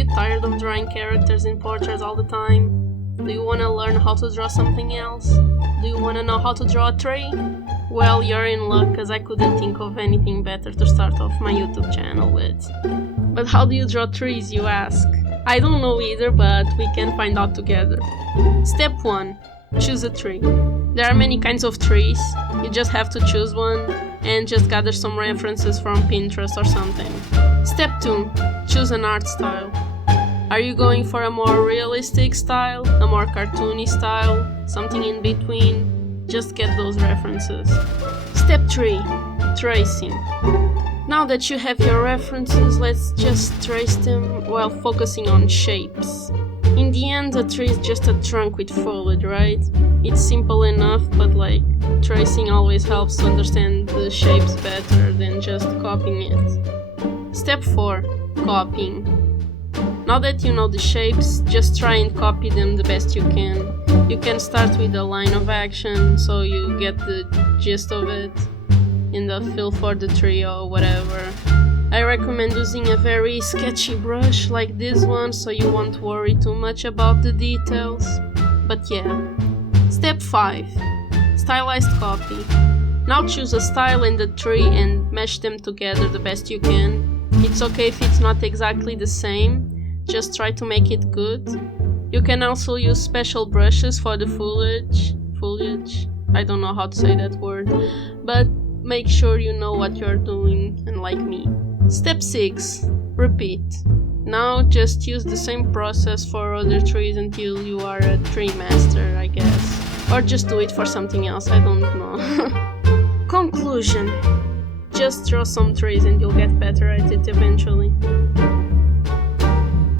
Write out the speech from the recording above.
you tired of drawing characters in portraits all the time? Do you want to learn how to draw something else? Do you want to know how to draw a tree? Well, you're in luck, cause I couldn't think of anything better to start off my YouTube channel with. But how do you draw trees, you ask? I don't know either, but we can find out together. Step 1. Choose a tree. There are many kinds of trees, you just have to choose one and just gather some references from Pinterest or something. Step 2. Choose an art style. Are you going for a more realistic style, a more cartoony style, something in between? Just get those references. Step 3. Tracing. Now that you have your references, let's just trace them while focusing on shapes. In the end, a tree is just a trunk with foliage, right? It's simple enough, but tracing always helps to understand the shapes better than just copying it. Step 4. Copying. Now that you know the shapes, just try and copy them the best you can. You can start with a line of action so you get the gist of it in the feel for the tree or whatever. I recommend using a very sketchy brush like this one so you won't worry too much about the details. But yeah. Step 5. Stylized copy. Now choose a style and a tree and mesh them together the best you can. It's okay if it's not exactly the same, just try to make it good. You can also use special brushes for the foliage, I don't know how to say that word, but make sure you know what you're doing, unlike me. Step 6. Repeat. Now just use the same process for other trees until you are a tree master, I guess. Or just do it for something else, I don't know. Conclusion. Just draw some trees and you'll get better at it eventually.